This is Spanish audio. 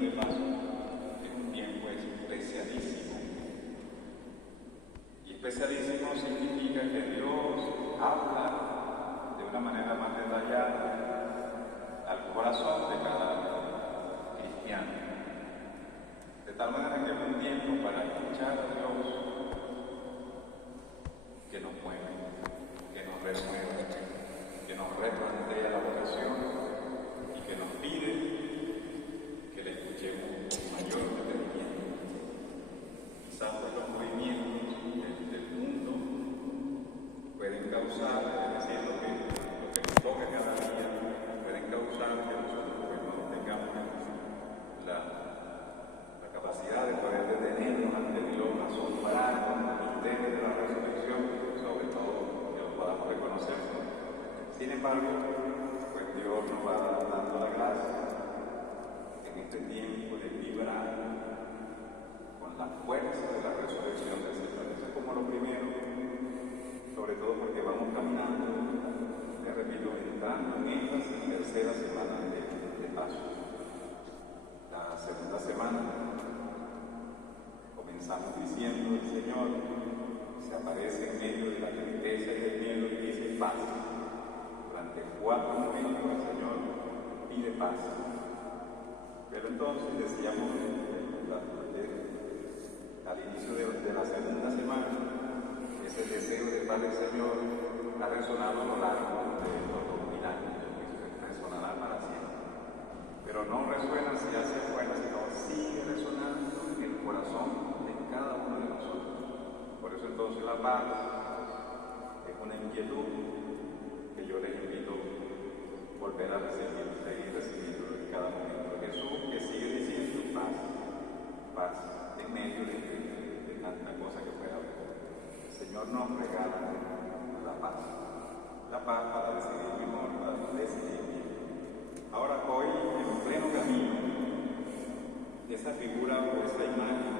tiempo de Pascua es un tiempo especialísimo. Y especialísimo significa que Dios habla de una manera más detallada al corazón de cada cristiano. De tal manera que es un tiempo para escuchar a Dios que nos mueve, que nos renueva, que nos replantea la vocación y que nos pide que le escuchemos con mayor detenimiento. Quizás pues los movimientos del mundo pueden causar, es decir, lo que nos toca cada día, pueden causar que nosotros pues, no tengamos la capacidad de poder detenernos ante Dios, asombrar con el misterio de la resurrección, sobre todo que lo podamos reconocer. Sin embargo, pues Dios nos va dando la gracia en este tiempo de vibrar con la fuerza de la resurrección del Señor. Eso es como lo primero, sobre todo porque vamos caminando, les repito, entrando en esta tercera semana de Pascua. La segunda semana comenzamos diciendo: el Señor se aparece en medio de la tristeza y del miedo y dice paz. Durante 4 momentos el Señor pide paz. Pero entonces decíamos al inicio de la segunda semana, ese deseo de paz del Señor ha resonado a lo largo de los 2000 años, resonará para siempre. Pero no resuena si hace afuera, sino sigue resonando en el corazón de cada uno de nosotros. Por eso entonces la paz es una inquietud que yo les invito a volver a recibir, seguir recibiendo en cada momento. Jesús que sigue diciendo paz, paz, en medio de tanta cosa que pueda haber. El Señor nos regala la paz para decidir mejor, para decidir bien. Ahora hoy, en pleno camino, esa figura o esa imagen